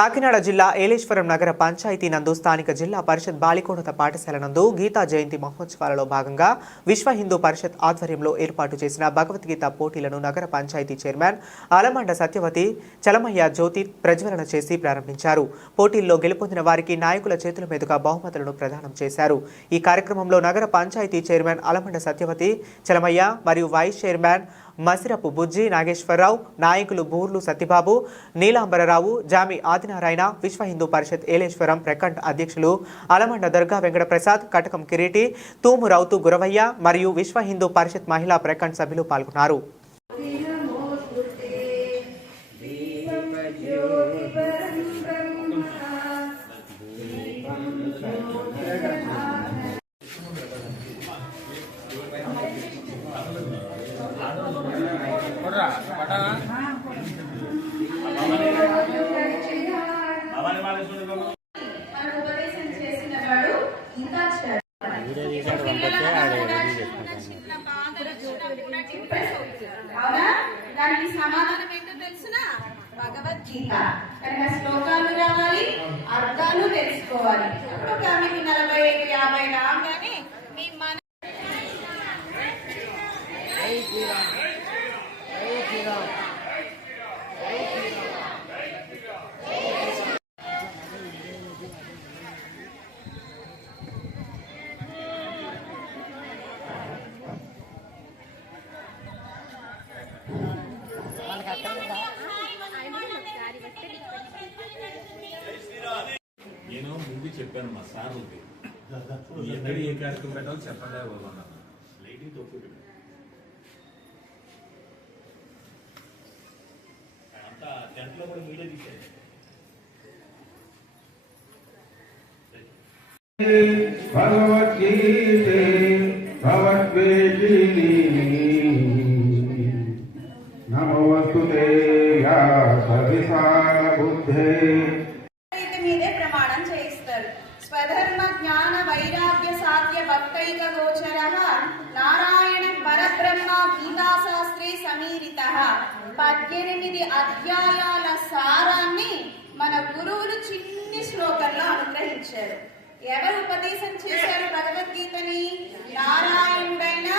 కాకినాడ జిల్లా ఏలేశ్వరం నగర పంచాయతీ నందు స్థానిక జిల్లా పరిషత్ బాలికోన్నత పాఠశాల నందు గీతా జయంతి మహోత్సవాలలో భాగంగా విశ్వ హిందూ పరిషత్ ఆధ్వర్యంలో ఏర్పాటు చేసిన భగవద్గీత పోటీలను నగర పంచాయతీ చైర్మన్ ఆలమండ సత్యవతి చలమయ్య జ్యోతి ప్రజ్వలన చేసి ప్రారంభించారు. పోటీల్లో గెలుపొందిన వారికి నాయకుల చేతుల మీదుగా బహుమతులను ప్రదానం చేశారు. ఈ కార్యక్రమంలో నగర పంచాయతీ చైర్మన్ ఆలమండ సత్యవతి చలమయ్య మరియు వైస్ చైర్మన్ మసిరపు బుజ్జి నాగేశ్వరరావు, నాయకులు బూర్లు సత్యబాబు, నీలాంబరరావు, జామి ఆదినారాయణ, విశ్వ హిందూ పరిషత్ ఏలేశ్వరం ప్రఖండ్ అధ్యక్షులు అలమండ దుర్గా వెంకట ప్రసాద్, కటకం కిరీటి, తూము రౌతు గురవయ్య మరియు విశ్వ హిందూ పరిషత్ మహిళా ప్రఖండ్ సభ్యులు పాల్గొన్నారు. దానికి సమాధానం ఏంటో తెలుసునా? భగవద్గీత. కనుక శ్లోకాలు రావాలి, అర్థాలు తెలుసుకోవాలి. అప్పుడు మీకు 45-50 రాగానే మీ మన నేను ముందు చెప్పాను మా సార్ ఎక్కడ ఏ కార్యక్రమం పెట్టాలో చెప్పండి లైటింగ్ తప్పు అంతా టెంట్లో కూడా మీడియా తీశారు. భగవద్గీతే భగవద్వేషిణి నమోస్తుతే యా సవిశాల బుద్ధే. మీదే ప్రమాణం చేయిస్తారు. స్వధర్మ జ్ఞాన వైరాగ్య సాధ్య భక్తైక గోచర నారాయణ పరబ్రహ్మ గీతాశాస్త్రే సమీరితః. 18 అధ్యాయాల సారాన్ని మన గురువులు చిన్ని శ్లోకంలో అనుగ్రహించారు. ఎవరు ఉపదేశం చేశారు భగవద్గీతని? నారాయణుడైన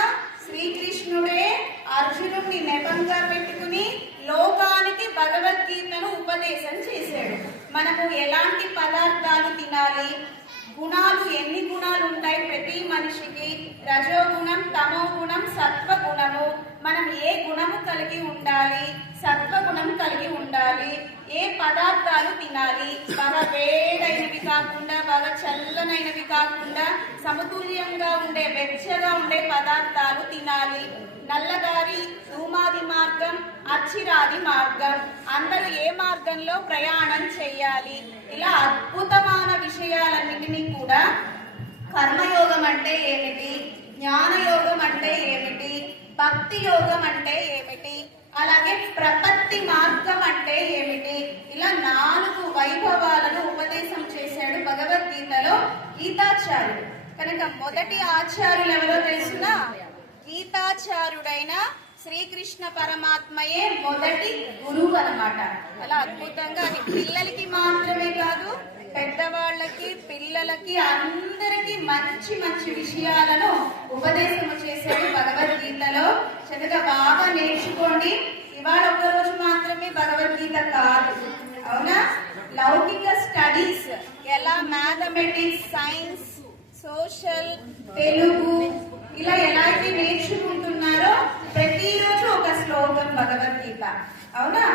శ్రీకృష్ణుడే అర్జునుడిని నెపంగా పెట్టుకుని లోకానికి భగవద్గీతను ఉపదేశం చేశాడు. మనము ఎలాంటి పదార్థాలు తినాలి, గుణాలు ఎన్ని గుణాలు ఉంటాయి ప్రతి మనిషికి, రజోగుణం, తమో గుణం, సత్వగుణము, మనం ఏ గుణము కలిగి ఉండాలి, సత్వగుణం కలిగి ఉండాలి, ఏ పదార్థాలు తినాలి, బాగా వేడైనవి కాకుండా బాగా చల్లనైనవి కాకుండా సమతుల్యంగా ఉండే వెచ్చగా ఉండే పదార్థాలు తినాలి, నల్లదారి ధూమాది మార్గం, అచ్చిరాది మార్గం, అందరూ ఏ మార్గంలో ప్రయాణం చేయాలి, ఇలా అద్భుతమైన విషయాలన్నింటినీ కూడా కర్మయోగం అంటే ఏమిటి, జ్ఞానయోగం అంటే ఏమిటి, భక్తి యోగం అంటే ఏమిటి, అలాగే ప్రపత్తి మార్గం అంటే ఏమిటి, ఇలా 4 వైభవాలను ఉపదేశం చేశాడు భగవద్గీతలో గీతాచార్యుడు. కనుక మొదటి ఆచార్యులు ఎవరో తెలుసునా? గీతాచార్యుడైన శ్రీకృష్ణ పరమాత్మయే మొదటి గురువు అన్నమాట. అలా అద్భుతంగా అది పిల్లలకి మాత్రమే కాదు, పెద్దవాళ్ళకి, పిల్లలకి, అందరికి మంచి మంచి విషయాలను ఉపదేశం చేశాడు భగవద్గీతలో. చక్కగా బాగా నేర్చుకోండి. ఇవాళ ఒక్కరోజు మాత్రమే భగవద్గీత కాదు, అవునా? లౌకిక స్టడీస్ ఎలా మ్యాథమెటిక్స్, సైన్స్, సోషల్, తెలుగు ఇలా ఎలా అయితే నేర్చుకుంటున్నారో ప్రతిరోజు ఒక శ్లోకం భగవద్గీత, అవునా?